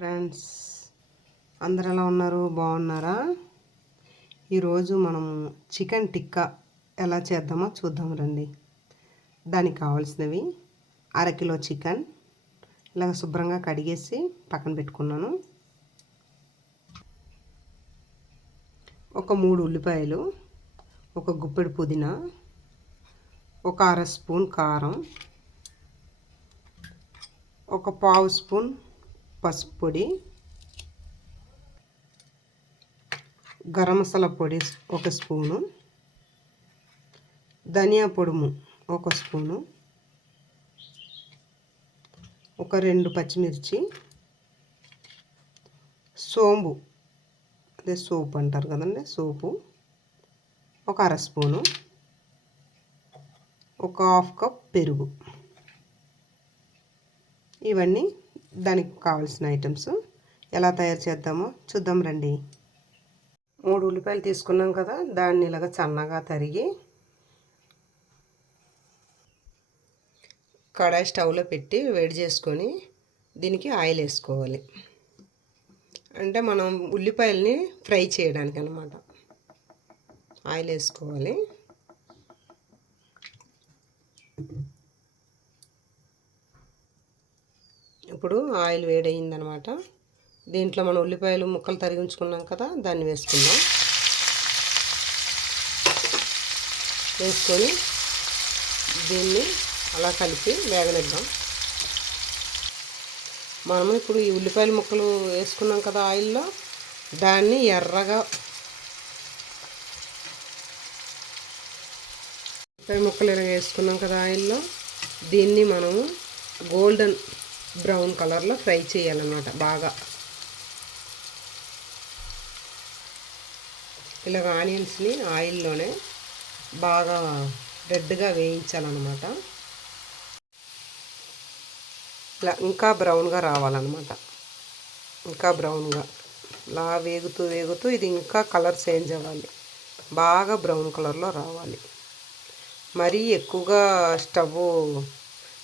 Friends, అందరు ఎలా ఉన్నారు? బాగున్నారా? ఈరోజు మనము చికెన్ టిక్కా ఎలా చేద్దామో చూద్దాం రండి. దానికి కావాల్సినవి అరకిలో చికెన్ ఇలా శుభ్రంగా కడిగేసి పక్కన పెట్టుకున్నాను. ఒక 3 ఉల్లిపాయలు, ఒక గుప్పెడు పుదీనా, ఒక అర స్పూన్ కారం, ఒక పావు స్పూన్ పసుపు పొడి, గరం మసాలా పొడి ఒక స్పూను, ధనియా పొడుము ఒక స్పూను, ఒక 2 పచ్చిమిర్చి, సోంపు అదే సోపు అంటారు కదండి, సోపు ఒక అర స్పూను, ఒక హాఫ్ కప్ పెరుగు. ఇవన్నీ దానికి కావాల్సిన ఐటమ్స్. ఎలా తయారు చేద్దామో చూద్దాం రండి. 3 ఉల్లిపాయలు తీసుకున్నాం కదా, దాన్ని ఇలాగ సన్నగా తరిగి కడాయి స్టవ్లో పెట్టి వేడి చేసుకొని దీనికి ఆయిల్ వేసుకోవాలి. అంటే మనం ఉల్లిపాయల్ని ఫ్రై చేయడానికి అన్నమాట. ఆయిల్ వేసుకోవాలి. ఇప్పుడు ఆయిల్ వేడయిందనమాట. దీంట్లో మనం ఉల్లిపాయలు ముక్కలు తరిగి ఉంచుకున్నాం కదా, దాన్ని వేసుకుందాం. వేసుకొని దీన్ని అలా కలిపి వేగనిద్దాం. మనము ఇప్పుడు ఈ ఉల్లిపాయల ముక్కలు వేసుకున్నాం కదా ఆయిల్లో, దాన్ని ఎర్రగా ఉల్లిపాయ ముక్కలు ఇలా వేసుకున్నాం కదా ఆయిల్లో, దీన్ని మనము గోల్డెన్ బ్రౌన్ కలర్లో ఫ్రై చేయాలన్నమాట. బాగా ఇలాగ ఆనియన్స్ని ఆయిల్లోనే బాగా రెడ్గా వేయించాలన్నమాట. ఇలా ఇంకా బ్రౌన్గా రావాలన్నమాట. ఇంకా బ్రౌన్గా ఇలా వేగుతూ వేగుతూ ఇది ఇంకా కలర్ చేంజ్ అవ్వాలి. బాగా బ్రౌన్ కలర్లో రావాలి. మరీ ఎక్కువగా స్టవ్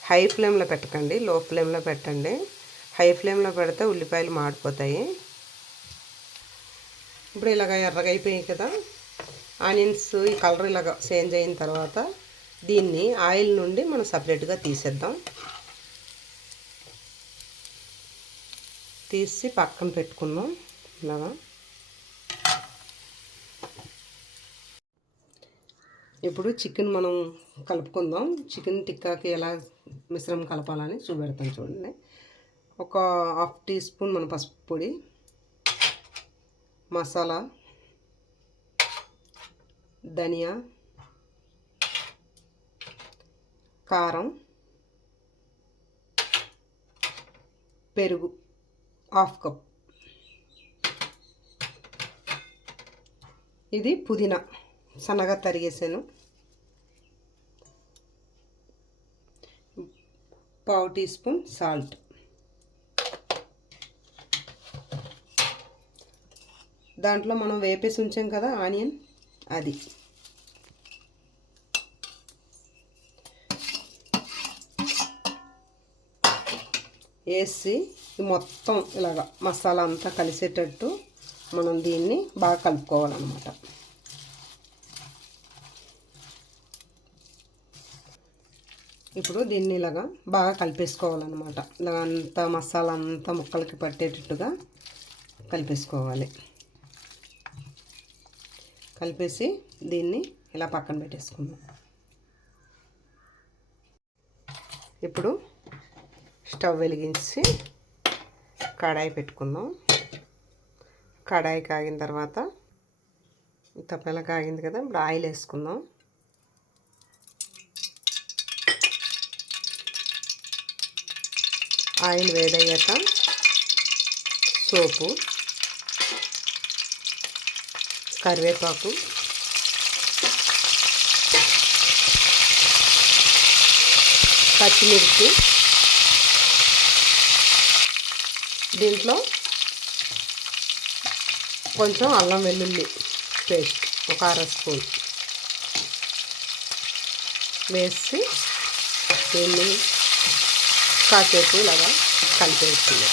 హై ఫ్లేమ్లో పెట్టకండి, లో ఫ్లేమ్లో పెట్టండి. హై ఫ్లేమ్లో పెడితే ఉల్లిపాయలు మాడిపోతాయి. ఇప్పుడు ఇలాగ ఎర్రగా అయిపోయాయి కదా ఆనియన్స్, ఈ కలర్ ఇలాగ చేంజ్ అయిన తర్వాత దీన్ని ఆయిల్ నుండి మనం సపరేట్గా తీసేద్దాం. తీసి పక్కన పెట్టుకుందాం. ఇలాగా ఇప్పుడు చికెన్ మనం కలుపుకుందాం. చికెన్ టిక్కాకి ఎలా మిశ్రమం కలపాలని చూపెడతాను చూడండి. ఒక హాఫ్ టీ స్పూన్ మన పసుపు పొడి, మసాలా, ధనియా, కారం, పెరుగు హాఫ్ కప్, ఇది పుదీనా సన్నగా తరిగేసాను, పావు టీ స్పూన్ సాల్ట్. దాంట్లో మనం వేపేసి ఉంచాం కదా ఆనియన్, అది వేసి మొత్తం ఇలాగ మసాలా అంతా కలిసేటట్టు మనం దీన్ని బాగా కలుపుకోవాలన్నమాట. ఇప్పుడు దీన్ని ఇలాగా బాగా కలిపేసుకోవాలన్నమాట. ఇలాగ అంతా మసాలా అంతా ముక్కలకి పట్టేటట్టుగా కలిపేసుకోవాలి. కలిపేసి దీన్ని ఇలా పక్కన పెట్టేసుకుందాం. ఇప్పుడు స్టవ్ వెలిగించి కడాయి పెట్టుకుందాం. కడాయి కాగిన తర్వాత తప్పేలా కాగింది కదా, ఇప్పుడు ఆయిల్ వేసుకుందాం. ఆయిల్ వేడయ్యాక సోపు, కరివేపాకు, పచ్చిమిర్చి, దీంట్లో కొంచెం అల్లం వెల్లుల్లి పేస్ట్ ఒక అర స్పూన్ వేసి దీన్ని కాసేపు ఇలాగా కలిపేస్తుంది.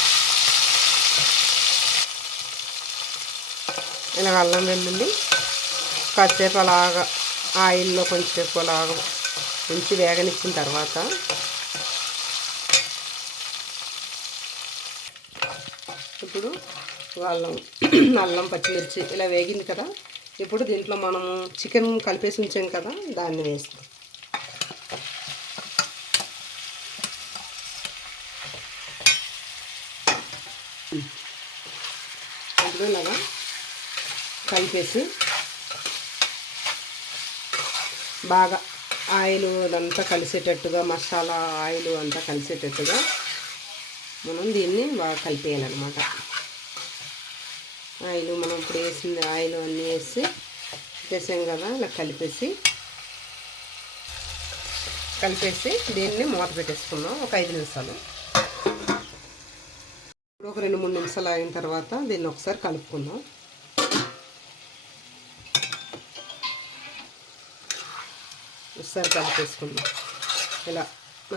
ఇలా అల్లం వెల్లుల్లి కాసేపు అలాగా ఆయిల్లో కొంచెంసేపు అలాగా ఉంచి వేగనిచ్చిన తర్వాత ఇప్పుడు అల్లం అల్లం పచ్చిమిర్చి ఇలా వేగింది కదా. ఇప్పుడు దీంట్లో మనము చికెన్ కలిపేసి ఉంచాం కదా, దాన్ని వేస్తాం. ఇప్పుడు ఇలాగా కలిపేసి బాగా ఆయిల్ అదంతా కలిసేటట్టుగా, మసాలా ఆయిల్ అంతా కలిసేటట్టుగా మనం దీన్ని బాగా కలిపేయాలన్నమాట. ఆయిల్ మనం ఇప్పుడు వేసింది ఆయిల్ అన్నీ వేసాం కదా, ఇలా కలిపేసి దీన్ని మూత పెట్టేసుకుందాం ఒక 5 నిమిషాలు. ఒక 2-3 నిమిషాలు అయిన తర్వాత దీన్ని ఒకసారి కలుపుకుందాం. ఒకసారి కలిపేసుకుందాం. ఇలా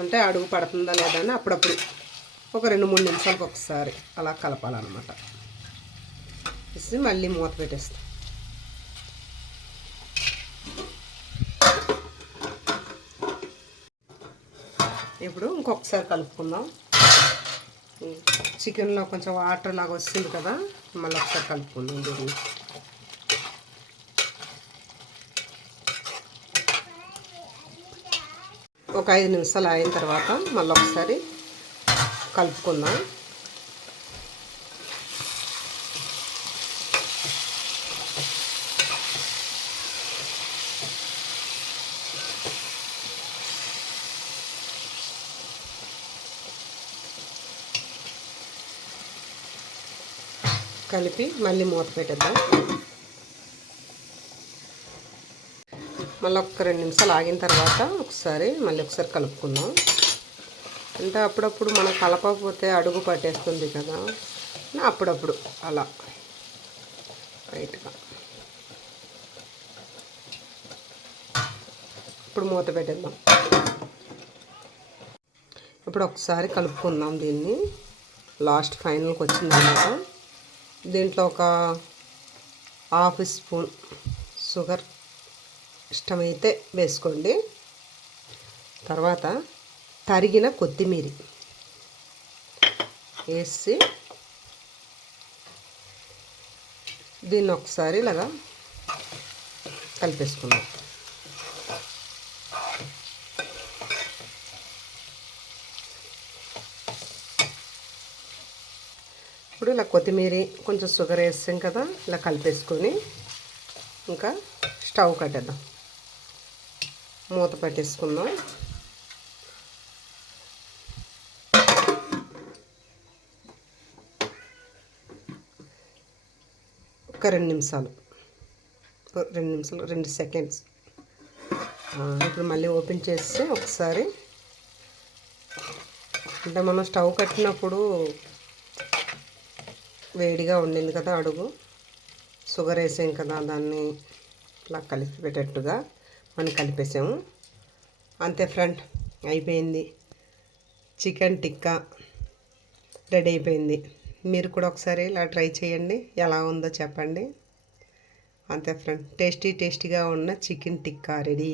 అంటే అడుగు పడుతుందా లేదా అని అప్పుడప్పుడు ఒక 2-3 నిమిషాలకు ఒకసారి అలా కలపాలన్నమాట. వేసి మళ్ళీ మూత పెట్టేస్తాం. ఇప్పుడు ఇంకొకసారి కలుపుకుందాం. చికెన్లో కొంచెం వాటర్ లాగా వస్తుంది కదా, మళ్ళీ ఒకసారి కలుపుకుందాం. దీన్ని ఒక 5 నిమిషాలు అయిన తర్వాత మళ్ళీ ఒకసారి కలుపుకుందాం. కలిపి మళ్ళీ మూత పెట్టేద్దాం. మళ్ళీ ఒక 2 నిమిషాలు ఆగిన తర్వాత మళ్ళీ ఒకసారి కలుపుకుందాం. అంటే అప్పుడప్పుడు మనం కలపకపోతే అడుగు పట్టేస్తుంది కదా, అప్పుడప్పుడు అలా రైట్గా. ఇప్పుడు మూత పెట్టేద్దాం. ఇప్పుడు ఒకసారి కలుపుకుందాం దీన్ని. లాస్ట్ ఫైనల్కి వచ్చిందన్నమాట. దీంట్లో ఒక 1/2 స్పూన్ షుగర్ ఇష్టమైతే వేసుకోండి. తర్వాత తరిగిన కొత్తిమీర వేసి దీన్ని ఒకసారి ఇలాగా కలిపేసుకుందాం. ఇప్పుడు ఇలా కొత్తిమీర కొంచెం షుగర్ వేసాం కదా, ఇలా కలిపేసుకొని ఇంకా స్టవ్ కట్టేద్దాం. మూత పెట్టేసుకుందాం. ఒక 2 నిమిషాలు 2 సెకండ్స్. ఇప్పుడు మళ్ళీ ఓపెన్ చేసి ఒకసారి, అంటే మనం స్టవ్ కట్టినప్పుడు వేడిగా ఉండింది కదా అడుగు, షుగర్ వేసాం కదా, దాన్ని ఇలా కలిపి పెట్టేట్టుగా మనం కలిపేసాము. అంతే ఫ్రెండ్, అయిపోయింది. చికెన్ టిక్కా రెడీ అయిపోయింది. మీరు కూడా ఒకసారి ఇలా ట్రై చేయండి, ఎలా ఉందో చెప్పండి. అంతే ఫ్రెండ్, టేస్టీగా ఉన్న చికెన్ టిక్కా రెడీ.